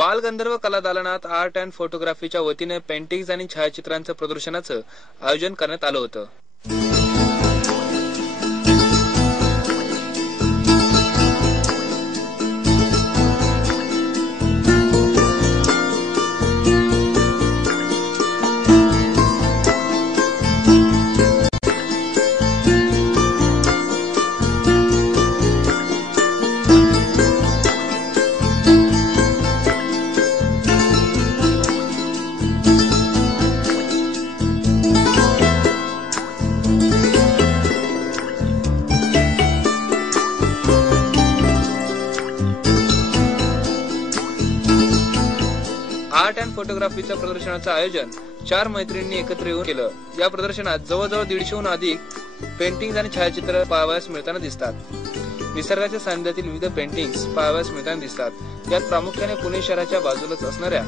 बालगंधर्व कला दालनात art and फोटोग्राफीच्या वतीने पेंटिंग्स आणि छायाचित्रांचं प्रदर्शनाचं आयोजन करण्यात आलं होतं। आर्ट अँड फोटोग्राफीच्या प्रदर्शनाचं आयोजन 4 मैत्रिणींनी एकत्र येऊन केलं। या प्रदर्शनात जवळजवळ 150हून अधिक पेंटिंग्स आणि छायाचित्र पाहावयास मिळताना दिसतात। निसर्गाच्या सानिध्यातील विविध पेंटिंग्स पाहावयास मिळताना दिसतात। यात प्रामुख्याने पुणे शहराच्या बाजूलाच असणाऱ्या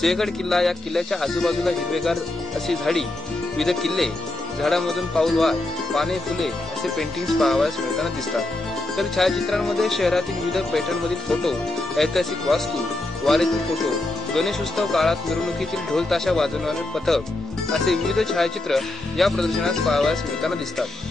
सिंहगड किल्ला, या किल्ल्याच्या आजूबाजूला हिरवेगार अशी झाडी, विविध किल्ले, झाडांमधून पाऊलवाट, पाने, फुले असे पेंटिंग्स पाहावयास मिळताना दिसतात। तर छायाचित्रांमध्ये शहरातील विविध पॅटर्न मधील फोटो, ऐतिहासिक वास्तू, वारीतील फोटो, गणेशोत्सव काळात मिरवणुकीतील ढोल ताशा वाजवणारे पथक असे विविध छायाचित्र या प्रदर्शनात पाहावयास मिळताना दिसतात।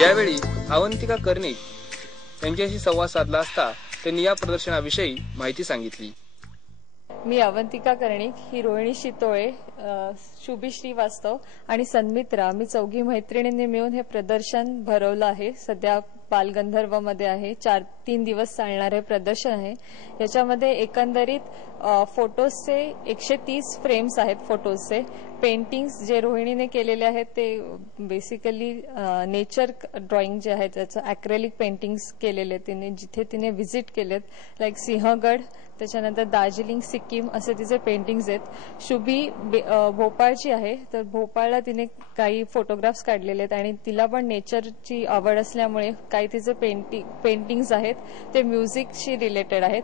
यावेळी अवंतिका कर्णिक यांच्याशी संवाद साधला असता त्यांनी या प्रदर्शनाविषयी माहिती सांगितली। मी अवंतिका कर्णिक, ही रोहिणी शितोळे, शुभी श्रीवास्तव आणि सन्मित्रा, मी चौघी मैत्रिणींनी मिळून हे प्रदर्शन भरवलं आहे। सध्या बालगंधर्व मध्ये आहे। 3 दिवस चालणारे प्रदर्शन आहे। याच्यामध्ये एकंदरीत फोटोजचे 130 फ्रेम्स आहेत। फोटोजचे पेंटिंग्स जे रोहिणीने केलेले आहेत ते बेसिकली नेचर ड्रॉइंग जे आहे त्याचं ॲक्रेलिक पेंटिंग्स केलेले तिने, जिथे तिने व्हिजिट केलेत, लाईक सिंहगड, त्याच्यानंतर दार्जिलिंग, सिक्कीम असे तिचे पेंटिंग्स आहेत। शुभी भोपाळची आहे, तर भोपाळला तिने काही फोटोग्राफ्स काढलेले आहेत आणि तिला पण नेचरची आवड असल्यामुळे काही तिचे पेंटिंग्स आहेत ते म्युझिकशी रिलेटेड आहेत।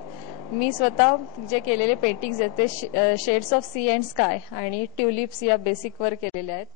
मी स्वतः जे केलेले पेंटिंग्स आहेत ते shades of sea and sky आणि ट्युलिप्स या बेसिकवर केलेले आहेत।